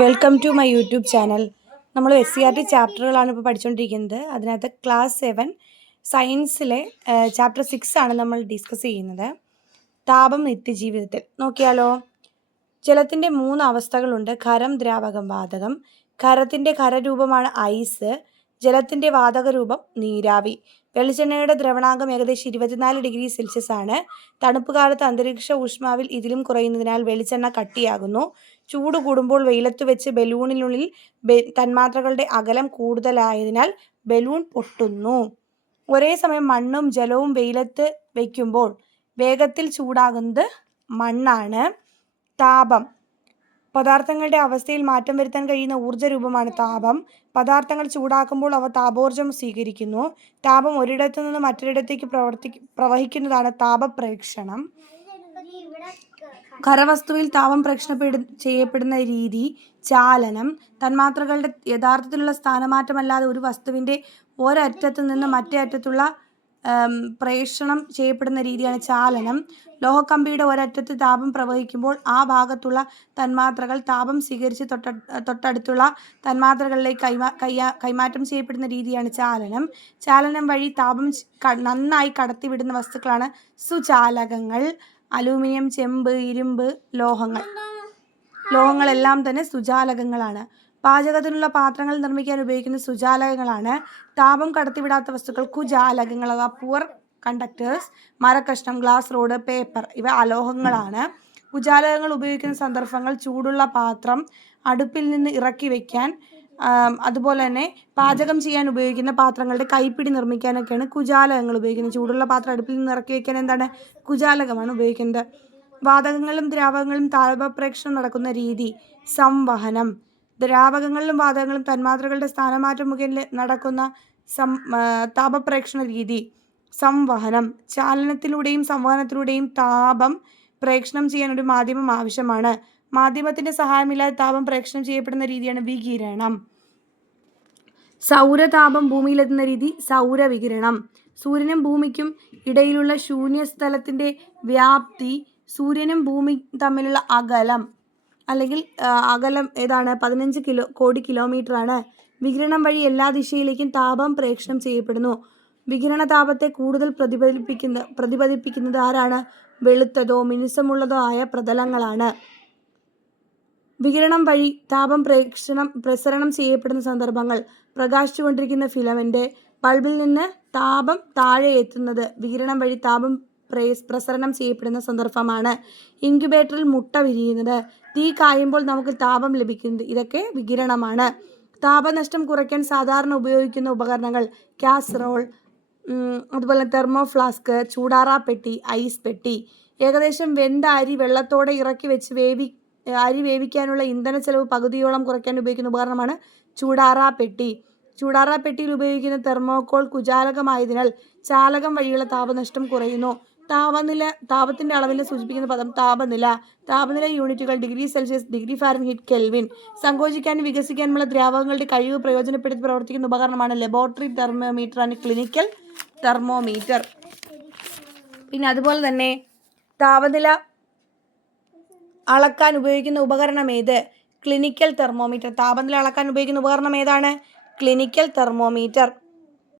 Welcome to my YouTube channel. നമ്മൾ SCERT ചാപ്റ്ററുകളാണ് ഇപ്പോൾ പഠിച്ചുകൊണ്ടിരിക്കുന്നത്. അതിനകത്ത് ക്ലാസ് 7 സയൻസിലെ ചാപ്റ്റർ 6 ആണ് നമ്മൾ ഡിസ്കസ് ചെയ്യുന്നത്. താപം നിത്യജീവിതത്തിൽ നോക്കിയാലോ. ജലത്തിൻ്റെ 3 അവസ്ഥകളുണ്ട്: ഖരം, ദ്രാവകം, വാതകം. ഖരത്തിൻ്റെ ഖരരൂപമാണ് ഐസ്. ജലത്തിൻ്റെ വാതക രൂപം നീരാവി. വെളിച്ചെണ്ണയുടെ ദ്രവണാങ്കം ഏകദേശം 24°C ആണ്. തണുപ്പ് കാലത്ത് അന്തരീക്ഷ ഊഷ്മാവിൽ ഇതിലും കുറയുന്നതിനാൽ വെളിച്ചെണ്ണ കട്ടിയാകുന്നു. ചൂട് കൂടുമ്പോൾ വെയിലത്ത് വെച്ച് ബലൂണിനുള്ളിൽ തന്മാത്രകളുടെ അകലം കൂടുതലായതിനാൽ ബലൂൺ പൊട്ടുന്നു. ഒരേ സമയം മണ്ണും ജലവും വെയിലത്ത് വയ്ക്കുമ്പോൾ വേഗത്തിൽ ചൂടാകുന്നത് മണ്ണാണ്. താപം പദാർത്ഥങ്ങളുടെ അവസ്ഥയിൽ മാറ്റം വരുത്താൻ കഴിയുന്ന ഊർജ്ജ രൂപമാണ് താപം. പദാർത്ഥങ്ങൾ ചൂടാക്കുമ്പോൾ അവ താപോർജ്ജം സ്വീകരിക്കുന്നു. താപം ഒരിടത്തു നിന്ന് മറ്റൊരിടത്തേക്ക് പ്രവഹിക്കുന്നതാണ് താപപ്രേഷണം. ഖരവസ്തുവിൽ താപം ചെയ്യപ്പെടുന്ന രീതി ചാലനം. തന്മാത്രകളുടെ യഥാർത്ഥത്തിലുള്ള സ്ഥാനമാറ്റമല്ലാതെ ഒരു വസ്തുവിൻ്റെ ഒരറ്റത്തു നിന്ന് മറ്റേ അറ്റത്തുള്ള പ്രേഷണം ചെയ്യപ്പെടുന്ന രീതിയാണ് ചാലനം. ലോഹക്കമ്പിയുടെ ഒരറ്റത്ത് താപം പ്രവഹിക്കുമ്പോൾ ആ ഭാഗത്തുള്ള തന്മാത്രകൾ താപം സ്വീകരിച്ച് തൊട്ടടുത്തുള്ള തന്മാത്രകളിലേക്ക് കൈമാറ്റം ചെയ്യപ്പെടുന്ന രീതിയാണ് ചാലനം. ചാലനം വഴി താപം നന്നായി കടത്തിവിടുന്ന വസ്തുക്കളാണ് സുചാലകങ്ങൾ. അലൂമിനിയം, ചെമ്പ്, ഇരുമ്പ്, ലോഹങ്ങളെല്ലാം തന്നെ സുചാലകങ്ങളാണ്. പാചകത്തിനുള്ള പാത്രങ്ങൾ നിർമ്മിക്കാൻ ഉപയോഗിക്കുന്ന സുചാലകങ്ങളാണ്. താപം കടത്തിവിടാത്ത വസ്തുക്കൾ കുചാലകങ്ങൾ അഥവാ പുവർ കണ്ടക്ടേഴ്സ്. മരക്കഷ്ണം, ഗ്ലാസ് റോഡ്, പേപ്പർ ഇവ അലോഹങ്ങളാണ്. കുചാലകങ്ങൾ ഉപയോഗിക്കുന്ന സന്ദർഭങ്ങൾ ചൂടുള്ള പാത്രം അടുപ്പിൽ നിന്ന് ഇറക്കി വയ്ക്കാൻ, അതുപോലെ തന്നെ പാചകം ചെയ്യാൻ ഉപയോഗിക്കുന്ന പാത്രങ്ങളുടെ കൈപ്പിടി നിർമ്മിക്കാനൊക്കെയാണ് കുചാലകങ്ങൾ ഉപയോഗിക്കുന്നത്. ചൂടുള്ള പാത്രം അടുപ്പിൽ നിന്ന് ഇറക്കി വയ്ക്കാൻ എന്താണ്? കുചാലകമാണ് ഉപയോഗിക്കുന്നത്. വാതകങ്ങളും ദ്രാവകങ്ങളും താപപ്രേഷണം നടക്കുന്ന രീതി സംവഹനം. ദ്രാവകങ്ങളിലും വാതകങ്ങളും തന്മാത്രകളുടെ സ്ഥാനമാറ്റം മുഖേന നടക്കുന്ന താപപ്രേഷണ രീതി സംവഹനം. ചാലനത്തിലൂടെയും സംവഹനത്തിലൂടെയും താപം പ്രേഷണം ചെയ്യാൻ ഒരു മാധ്യമം ആവശ്യമാണ്. മാധ്യമത്തിൻ്റെ സഹായമില്ലാതെ താപം പ്രേഷണം ചെയ്യപ്പെടുന്ന രീതിയാണ് വികിരണം. സൗരതാപം ഭൂമിയിലെത്തുന്ന രീതി സൗരവികിരണം. സൂര്യനും ഭൂമിക്കും ഇടയിലുള്ള ശൂന്യസ്ഥലത്തിൻ്റെ വ്യാപ്തി സൂര്യനും ഭൂമി തമ്മിലുള്ള അകലം ഏതാണ്? 15 കോടി കിലോമീറ്ററാണ്. വികിരണം വഴി എല്ലാ ദിശയിലേക്കും താപം പ്രേഷണം ചെയ്യപ്പെടുന്നു. വികിരണ താപത്തെ കൂടുതൽ പ്രതിഫലിപ്പിക്കുന്നത് ആരാണ്? വെളുത്തതോ മിനുസമുള്ളതോ ആയ പ്രതലങ്ങളാണ്. വികിരണം വഴി താപം പ്രസരണം ചെയ്യപ്പെടുന്ന സന്ദർഭങ്ങൾ: പ്രകാശിച്ചുകൊണ്ടിരിക്കുന്ന ഫിലമെന്റ്. ബൾബിൽ നിന്ന് താപം താഴെ എത്തുന്നത് വികിരണം വഴി താപം പ്രസരണം ചെയ്യപ്പെടുന്ന സന്ദർഭമാണ്. ഇൻക്യുബേറ്ററിൽ മുട്ട വിരിയുന്നത്. തീ കായുമ്പോൾ നമുക്ക് താപം ലഭിക്കുന്നത്. ഇതൊക്കെ വികിരണമാണ്. താപനഷ്ടം കുറയ്ക്കാൻ സാധാരണ ഉപയോഗിക്കുന്ന ഉപകരണങ്ങൾ: കാസറോൾ, അതുപോലെ തെർമോ ഫ്ലാസ്ക്, ചൂടാറാപ്പെട്ടി, ഐസ് പെട്ടി. ഏകദേശം വെന്ത അരി വെള്ളത്തോടെ ഇറക്കി വെച്ച് അരി വേവിക്കാനുള്ള ഇന്ധന ചെലവ് പകുതിയോളം കുറയ്ക്കാൻ ഉപയോഗിക്കുന്ന ഉപകരണമാണ് ചൂടാറാപ്പെട്ടി. ചൂടാറാപ്പെട്ടിയിൽ ഉപയോഗിക്കുന്ന തെർമോകോൾ കുചാലകമായതിനാൽ ചാലകം വഴിയുള്ള താപനഷ്ടം കുറയുന്നു. താപത്തിന്റെ അളവിനെ സൂചിപ്പിക്കുന്ന പദം താപനില. താപനില യൂണിറ്റുകൾ °C, °F, കെൽവിൻ. സങ്കോചിക്കാനും വികസിക്കാനുമുള്ള ദ്രാവകങ്ങളുടെ കഴിവ് പ്രയോജനപ്പെടുത്തി പ്രവർത്തിക്കുന്ന ഉപകരണമാണ് laboratory thermometer and clinical thermometer. പിന്നെ അതുപോലെ തന്നെ താപനില അളക്കാൻ ഉപയോഗിക്കുന്ന ഉപകരണം ഏത്? Clinical thermometer. താപനില അളക്കാൻ ഉപയോഗിക്കുന്ന ഉപകരണം ഏതാണ്? Clinical thermometer.